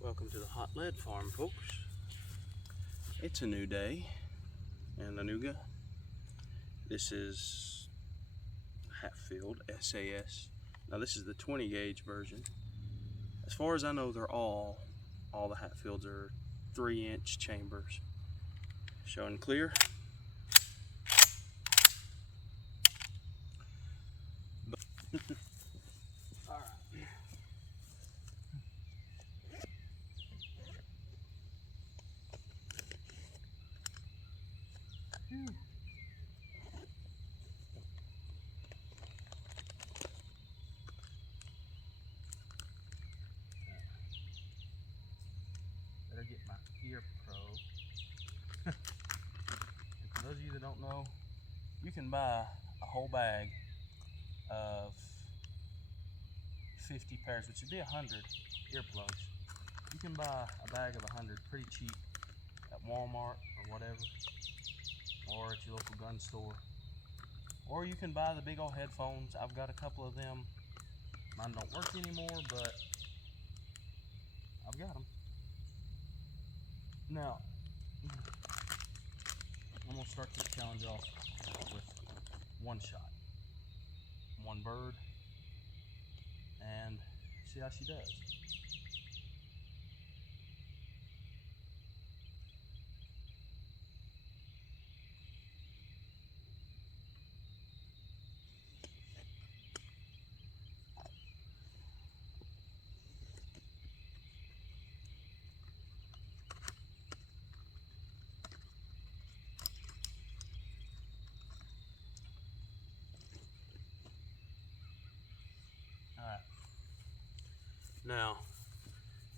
Welcome to the Hot Lead Farm, folks. It's a new day and a new gun. This is Hatfield SAS. Now this is the 20 gauge version. As far as I know, they're all the Hatfields are 3-inch chambers. Showing clear. All right. Whew. Better get my ear probe. And for those of you that don't know, you can buy a whole bag of 50 pairs, which would be 100 earplugs. You can buy a bag of 100 pretty cheap at Walmart or whatever, or at your local gun store. Or you can buy the big old headphones. I've got a couple of them. Mine don't work anymore, but I've got them. Now, I'm gonna start this challenge off with one shot, one bird, and see how she does. Alright. Now,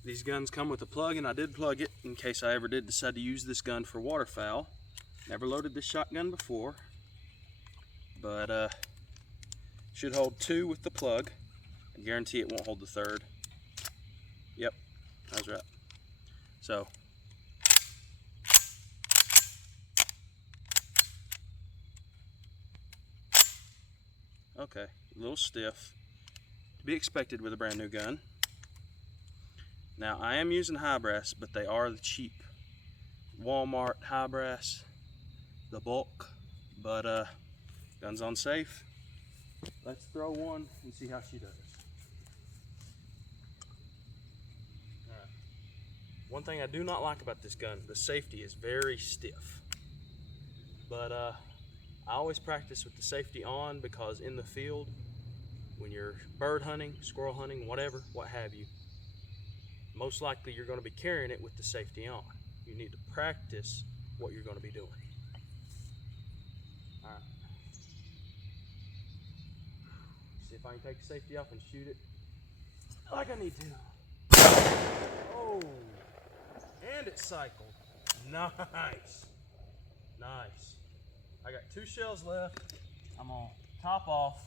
these guns come with a plug, and I did plug it in case I ever did decide to use this gun for waterfowl. Never loaded this shotgun before, but should hold 2 with the plug. I guarantee it won't hold the 3rd. Yep, I was right. So, okay, a little stiff. To be expected with a brand new gun. Now, I am using high brass, but they are the cheap Walmart high brass, the bulk. But gun's on safe. Let's throw one and see how she does. All right. One thing I do not like about this gun, the safety is very stiff. But I always practice with the safety on, because in the field, when you're bird hunting, squirrel hunting, whatever, what have you, most likely you're going to be carrying it with the safety on. You need to practice what you're going to be doing. All right. See if I can take the safety off and shoot it like I need to. Oh, and it cycled. Nice. Nice. I got 2 shells left. I'm gonna top off.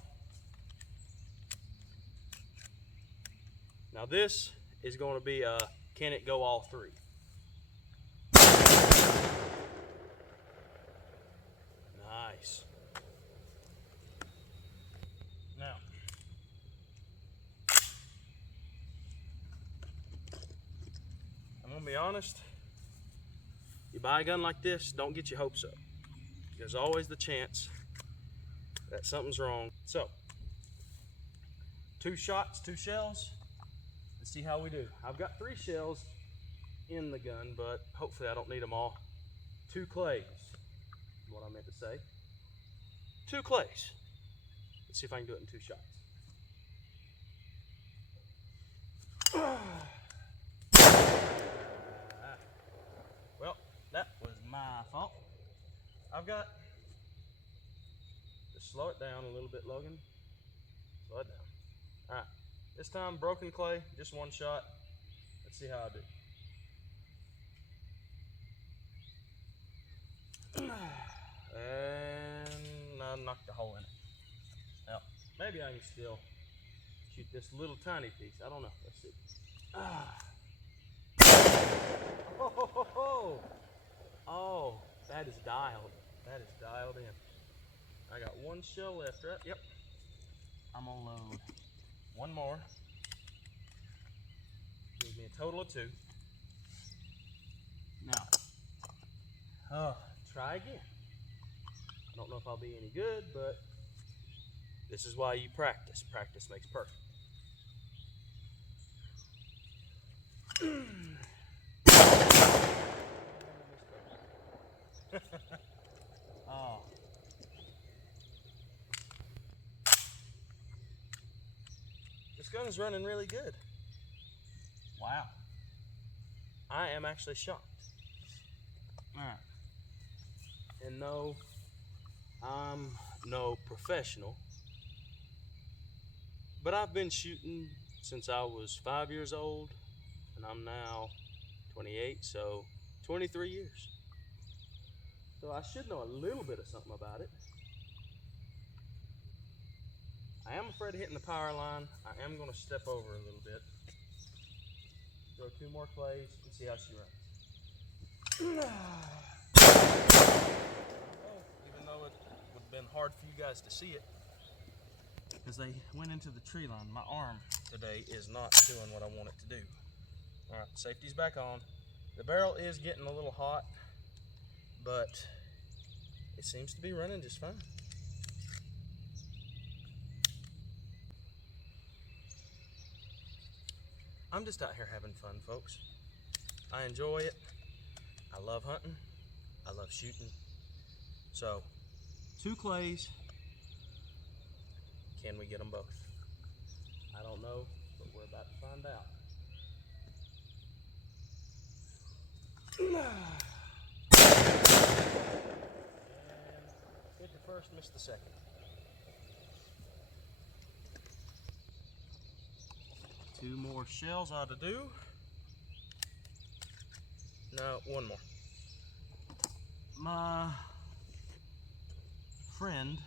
Now this is going to be can it go all 3? Nice. Now, I'm going to be honest. You buy a gun like this, don't get your hopes up. There's always the chance that something's wrong. So, 2 shots, 2 shells. Let's see how we do. I've got 3 shells in the gun, but hopefully I don't need them all. 2 clays is what I meant to say. 2 clays. Let's see if I can do it in 2 shots. Well, that was my fault. I've got to slow it down a little bit, Logan. Slow it down. All right. This time, broken clay, just 1 shot. Let's see how I do. And I knocked a hole in it. Now, maybe I can still shoot this little tiny piece. I don't know. Let's see. Oh, that is dialed. That is dialed in. I got 1 shell left, right? Yep. I'm gonna load one more. Give me a total of 2. Now, try again. I don't know if I'll be any good, but this is why you practice. Practice makes perfect. Oh. This gun is running really good. Wow. I am actually shocked. Alright. And no, I'm no professional, but I've been shooting since I was 5 years old, and I'm now 28, so 23 years. So I should know a little bit of something about it. I am afraid of hitting the power line. I am going to step over a little bit. Throw 2 more clays and see how she runs. Even though it would have been hard for you guys to see it, because they went into the tree line. My arm today is not doing what I want it to do. All right, safety's back on. The barrel is getting a little hot, but it seems to be running just fine. I'm just out here having fun, folks. I enjoy it. I love hunting. I love shooting. So, 2 clays. Can we get them both? I don't know, but we're about to find out. And hit the first, missed the second. Two more shells ought to do. No, one more. My friend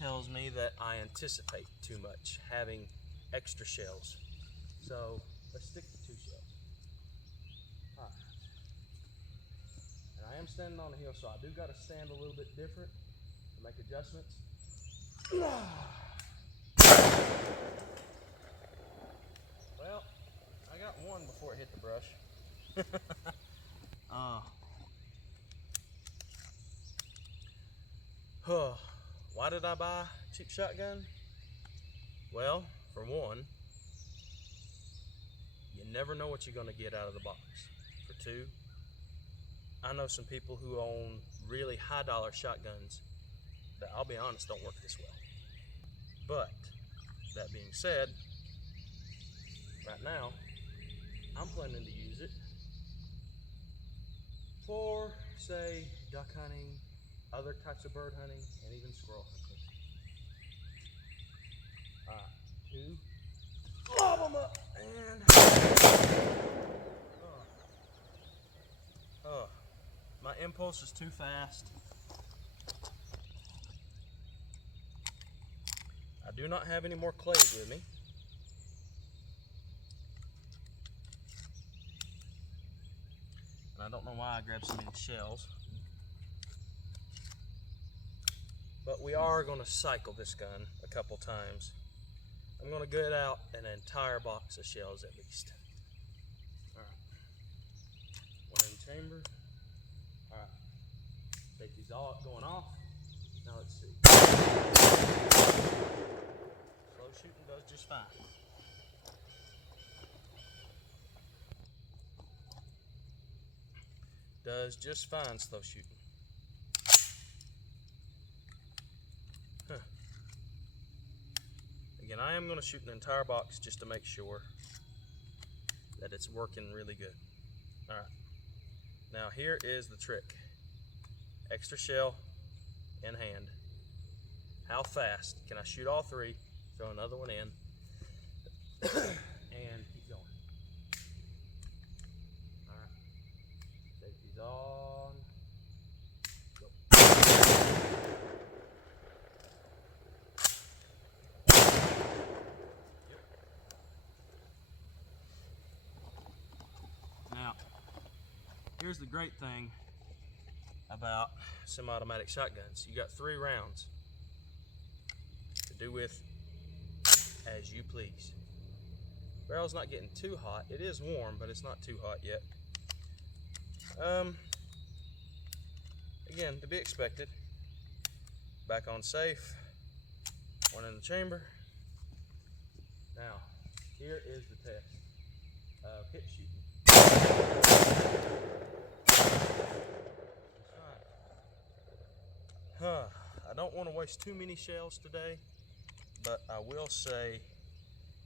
tells me that I anticipate too much, having extra shells. So let's stick to 2 shells. All right. And I am standing on a hill, so I do got to stand a little bit different to make adjustments. Well, I got one before it hit the brush. Why did I buy a cheap shotgun? Well, for one, you never know what you're going to get out of the box. For 2, I know some people who own really high dollar shotguns that, I'll be honest, don't work this well. But that being said, right now I'm planning to use it for, say, duck hunting, other types of bird hunting, and even squirrel hunting. All right, 2, lob them up, and my impulse is too fast. I do not have any more clays with me. And I don't know why I grabbed so many shells. But we are going to cycle this gun a couple times. I'm going to get out an entire box of shells at least. Alright. One in chamber. Alright. Safety's all going off. Now let's see. Slow shooting does just fine. Does just fine, slow shooting. Huh. Again, I am going to shoot an entire box just to make sure that it's working really good. Alright. Now here is the trick. Extra shell in hand. How fast can I shoot all 3, throw another one in, and keep going. Alright. Safety's on. Go. Yep. Now, here's the great thing about semi-automatic shotguns. You got 3 rounds to do with as you please. Barrel's not getting too hot. It is warm, but it's not too hot yet. Again, to be expected. Back on safe. One in the chamber. Now, here is the test of hip shooting. I don't want to waste too many shells today, but I will say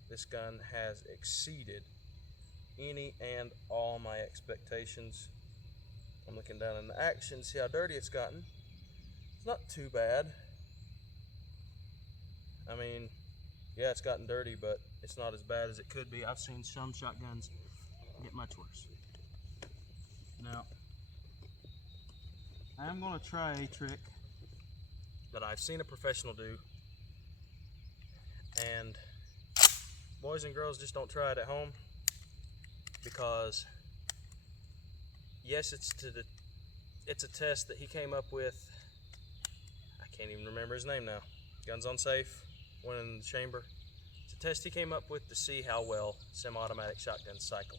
this gun has exceeded any and all my expectations. I'm looking down in the action, see how dirty it's gotten. It's not too bad. I mean, yeah, it's gotten dirty, but it's not as bad as it could be. I've seen some shotguns get much worse. Now, I am going to try a trick that I've seen a professional do, and boys and girls, just don't try it at home, because yes, it's a test that he came up with. I can't even remember his name now. Guns on Safe, one in the chamber. It's a test he came up with to see how well semi-automatic shotguns cycle.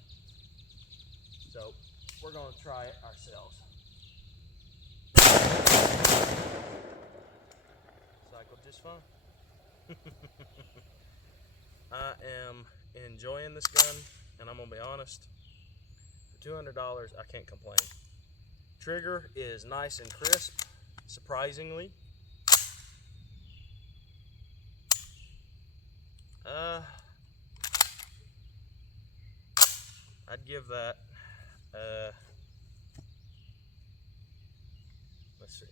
So we're going to try it ourselves. Cycled just fine. I am enjoying this gun, and I'm gonna be honest, for $200 I can't complain. Trigger is nice and crisp, surprisingly. I'd give that let's see,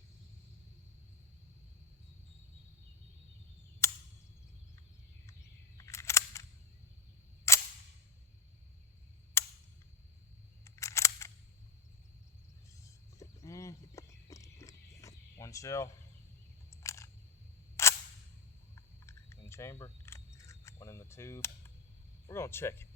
one shell in chamber, one in the tube. We're gonna check it.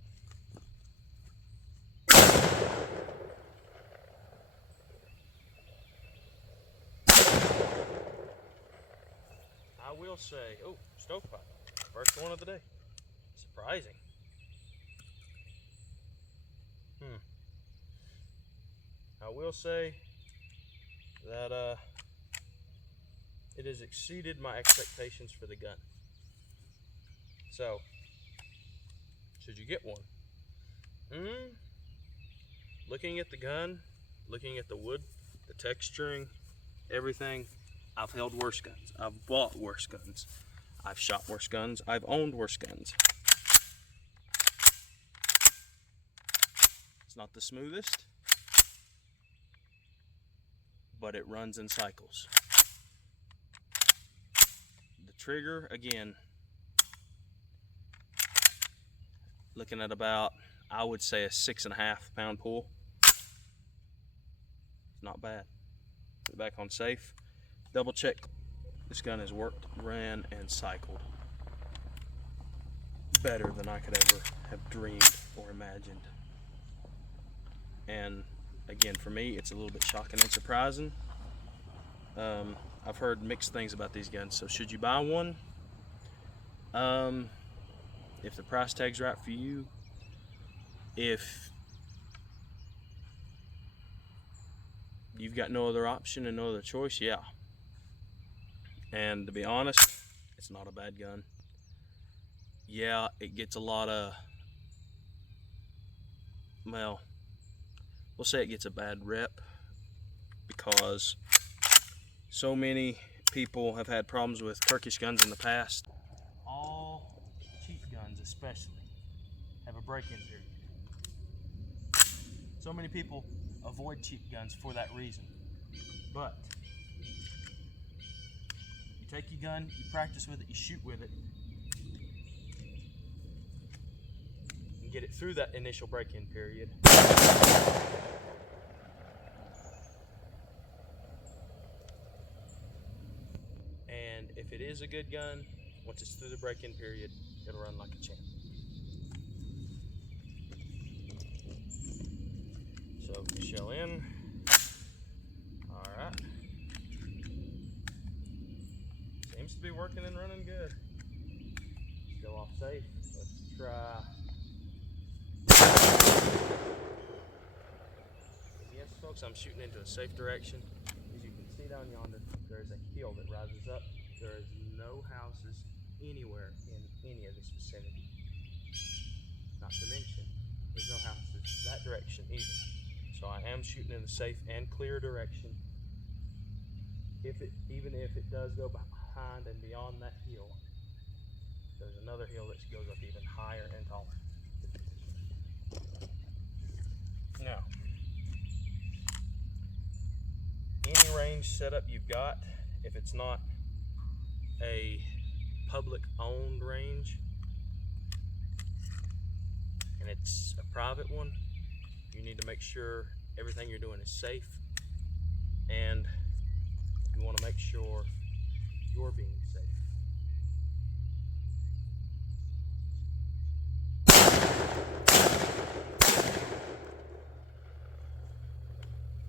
I will say, oh, stovepipe, first one of the day. Surprising. I will say that it has exceeded my expectations for the gun. So, should you get one? Looking at the gun, looking at the wood, the texturing, everything, I've held worse guns. I've bought worse guns. I've shot worse guns. I've owned worse guns. It's not the smoothest, but it runs in cycles. The trigger, again, looking at about, I would say, a 6.5 pound pull. Not bad. Put it back on safe. Double check. This gun has worked, ran, and cycled better than I could ever have dreamed or imagined. And again, for me, it's a little bit shocking and surprising. I've heard mixed things about these guns, so should you buy one, if the price tag's right for you, if you've got no other option and no other choice, yeah. And to be honest, it's not a bad gun. Yeah, it gets a lot of, well, we'll say it gets a bad rep because so many people have had problems with Turkish guns in the past. All cheap guns especially have a break-in period. So many people avoid cheap guns for that reason. But you take your gun, you practice with it, you shoot with it, and get it through that initial break-in period. And if it is a good gun, once it's through the break-in period, it'll run like a champ. So, shell in. Alright. Seems to be working and running good. Still off safe. Let's try. Yes, folks, I'm shooting into a safe direction. As you can see down yonder, there is a hill that rises up. There is no houses anywhere in any of this vicinity. Not to mention, there's no houses that direction either. So I am shooting in a safe and clear direction. Even if it does go behind and beyond that hill, there's another hill that goes up even higher and taller. Now, any range setup you've got, if it's not a public owned range and it's a private one, you need to make sure everything you're doing is safe, and you want to make sure you're being safe.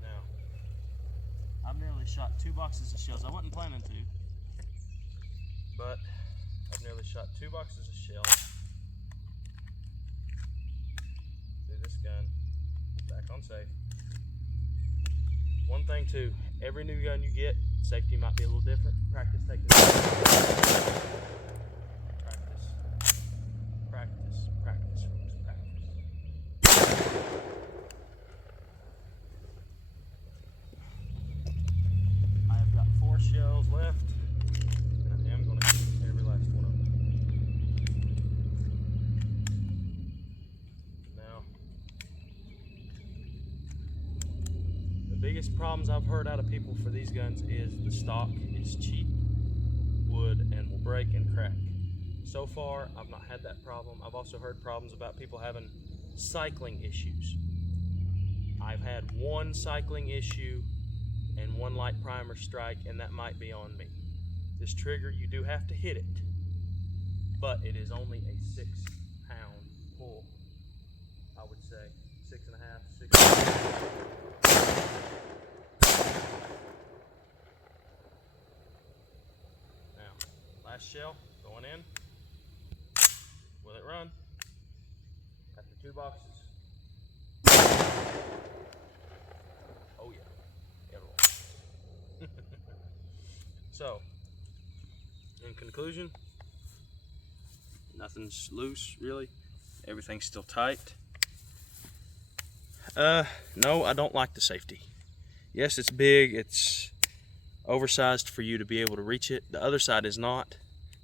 Now, I've nearly shot 2 boxes of shells. I wasn't planning to, but I've nearly shot 2 boxes of shells through this gun, back on safe. One thing too, every new gun you get, safety might be a little different. Practice taking it. Practice, practice, practice, practice. I have got 4 shells left, and I am going to shoot every last one of them. Now, the biggest problems I've heard out of people for these guns is the stock is cheap wood and will break and crack. So far, I've not had that problem. I've also heard problems about people having cycling issues. I've had 1 cycling issue and 1 light primer strike, and that might be on me. This trigger, you do have to hit it, but it is only a 6-pound pull. I would say 6.5, 6. Last shell going in. Will it run? After 2 boxes. Oh yeah, it'll roll. So, in conclusion, nothing's loose really. Everything's still tight. No, I don't like the safety. Yes, it's big. It's oversized for you to be able to reach it. The other side is not.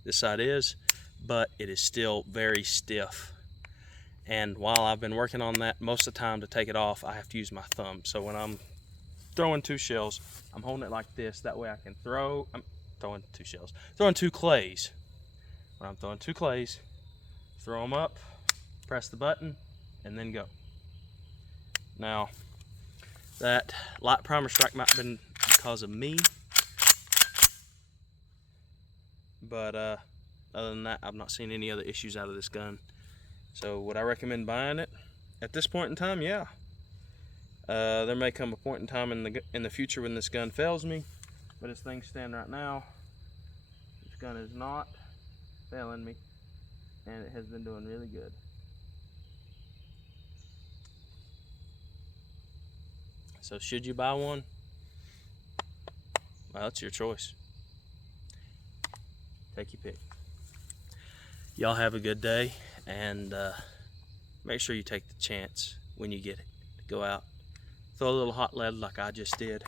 This side is, but it is still very stiff. And while I've been working on that, most of the time to take it off, I have to use my thumb. So when I'm throwing 2 shells, I'm holding it like this. That way I can throw, I'm throwing 2 shells, throwing 2 clays. When I'm throwing 2 clays, throw them up, press the button, and then go. Now, that light primer strike might have been because of me, but other than that, I've not seen any other issues out of this gun. So would I recommend buying it? At this point in time, yeah. There may come a point in time in the future when this gun fails me, but as things stand right now, this gun is not failing me, and it has been doing really good. So should you buy one? Well, it's your choice. Take your pick. Y'all have a good day, and make sure you take the chance when you get it to go out, throw a little hot lead like I just did,